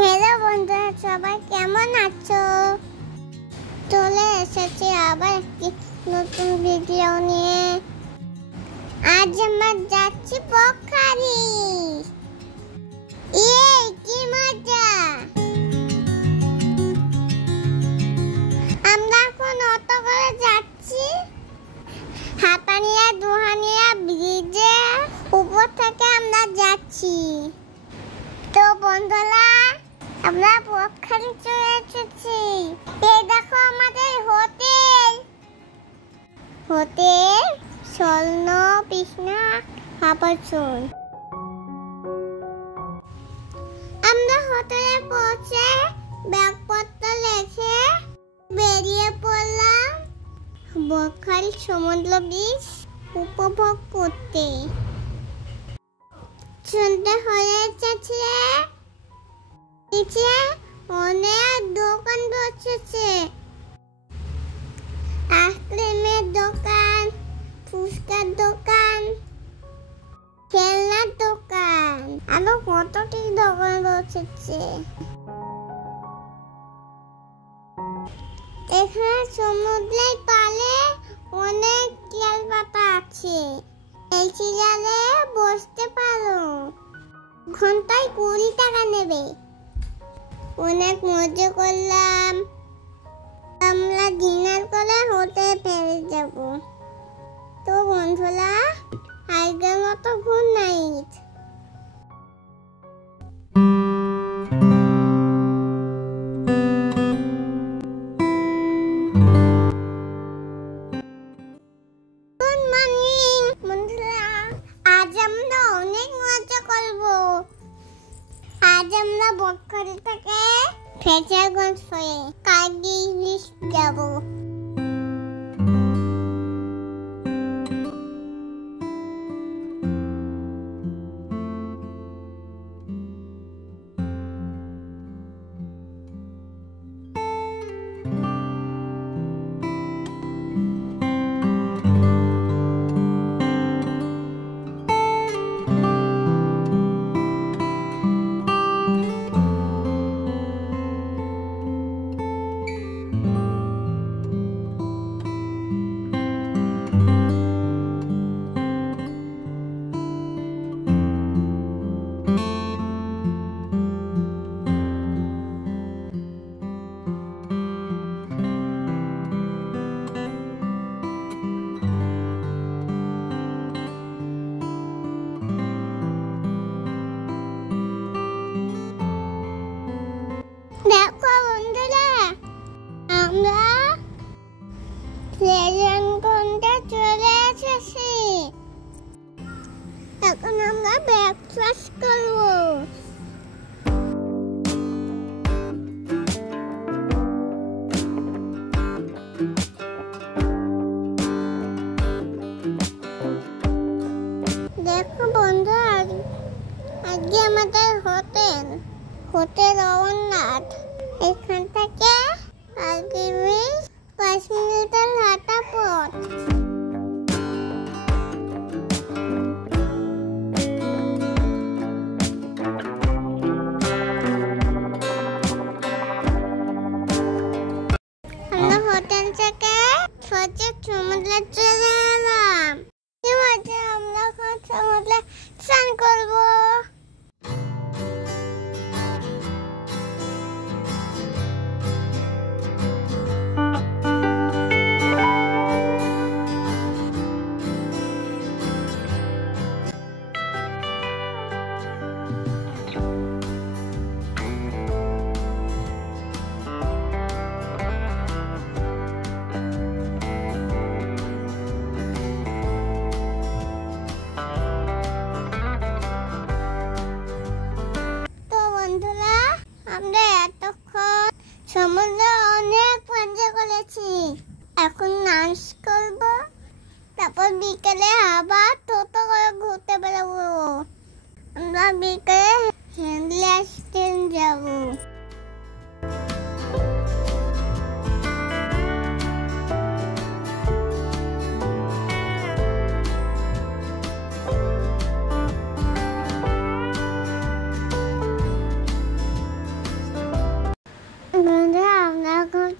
Hello বন্ধুরা, সবাই কেমন আছো? চলে এসেছি আবার একটি নতুন ভিডিও নিয়ে। আজ আমরা যাচ্ছি পোখারি। কি মজা! আমরা এখন অটো করে যাচ্ছি হাপানিয়া দুহানিয়া ব্রিজে উপর থেকে আমরা যাচ্ছি। তো বন্ধুরা, আমরা পোখারি চলে এসেছি। এই দেখো আমাদের হোটেল স্বর্ণ কৃষ্ণা আবাসন। আমরা হোটেলে পৌঁছে ব্যাগপত্র রেখে বেরিয়ে পড়লাম পোখারি সমুদ্র বীচ উপভোগ করতে। সন্ধ্যা হয়ে এসেছে, অনেক দোকান বসেছে। আইসক্রিমের দোকান, ফুচকার দোকান, খেলনার দোকান, আরো কতটি দোকান বসেছে। এখানে সমুদ্রের পাড়ে অনেক চেয়ার পাতা আছে। এই চেয়ারে বসতে পারো, ঘন্টায় 20 টাকা নেবে। অনেক মজা করলাম। আমরা ডিনার করে হোটেলে ফিরে যাব। তো বন্ধুরা, আজকের মতো গুড নাইট। গুড মর্নিং বন্ধুরা, আজ আমরা অনেক মজা করব। আজ আমরা পোখারি থেকে ফেজারগঞ্জ হয়ে কার্গিল বিচ যাব। দেখো বন্ধুরা, আমরা ফেজারগঞ্জে চলে এসেছি। এখন আমরা ব্রেকফাস্ট করব। দেখো বন্ধুরা, আজকে আমাদের হোটেল অমরনাথ। এখান থেকে কার্গিল বিচ 5 মিনিটের হাঁটা পথ। আমরা হোটেল থেকে সোজা সমুদ্রে চলে এলাম। কি মজা! আমরা এখন সমুদ্রে স্নান করবো। আমরা এতক্ষণ সমুদ্রে অনেক মজা করেছি। এখন লাঞ্চ করব, তারপর বিকেলে আবার টোটো করে ঘুরতে বেরোবো। আমরা বিকেলে হ্যান্ডলে স্টেশন যাব।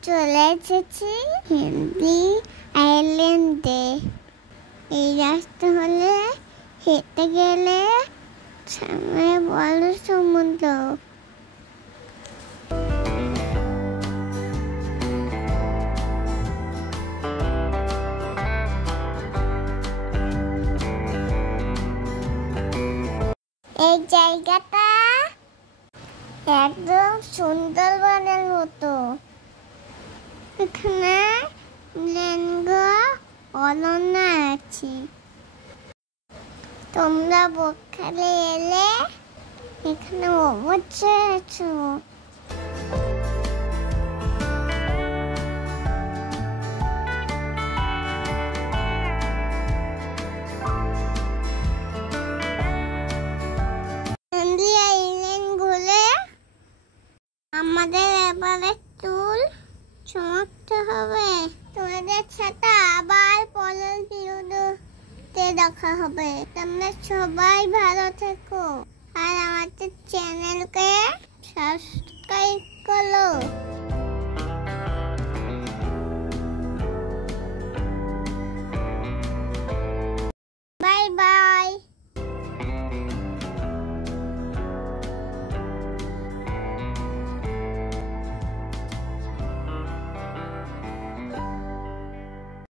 চলে এসেছি হেনরি আইল্যান্ডে। এই রাস্তা হলে হেঁটে গেলে সামনে বড় সমুদ্র। এই জায়গাটা একদম সুন্দরবনের মতো। এখানে লেঙ্গা অরণ্য আছে। তোমরা বকখালি এলে এখানে অবশ্যই আছো। আমাদের এবারে ট্যুর সমাপ্ত হবে। তোমাদের সাথে আবার পরের ভিডিওতে দেখা হবে। তোমরা সবাই ভালো থেকো আর আমাদের চ্যানেলকে সাবস্ক্রাইব করো।